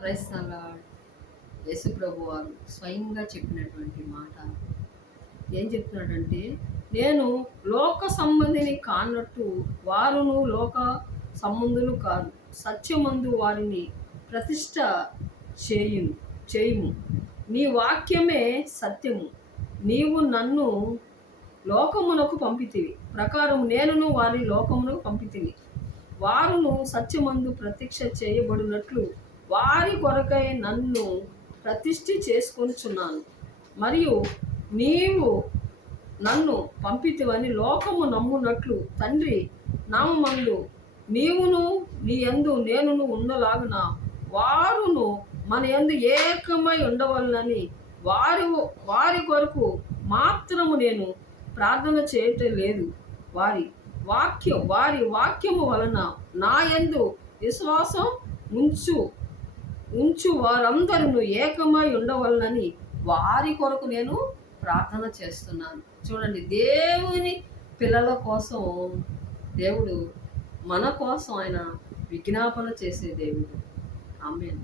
Praise the lord. Yesu ప్రభు వారు స్వయంగా చెప్పినటువంటి మాట ఏం చెప్తున్నాడంటే, నేను లోక సంబంధిని కానట్టు వారును లోక సంబంధులు కాదు, సత్యమందు వారిని ప్రతిష్ట చేయుము. నీ వాక్యమే సత్యము. నీవు నన్ను లోకమునకు పంపితివి ప్రకారం నేనును వారి లోకమునకు పంపితిని. వారును సత్యమందు ప్రత్యక్ష చేయబడినట్లు వారి కొరకై నన్ను ప్రతిష్ఠ చేసుకొనుచున్నాను. మరియు నీవు నన్ను పంపితివని లోకము నమ్మునట్లు తండ్రి నామమందు నీవును నీ యందు నేనును ఉన్నలాగున వారును మన యందు ఏకమై ఉండవలనని వారి కొరకు మాత్రము నేను ప్రార్థన చేయటం లేదు. వారి వాక్యము వలన నా యందు విశ్వాసం ఉంచు వారందరూ ఏకమై ఉండవలనని వారి కొరకు నేను ప్రార్థన చేస్తున్నాను. చూడండి, దేవుని పిల్లల కోసం దేవుడు మన కోసం ఆయన విజ్ఞాపన చేసే దేవుడు. ఆమేన్.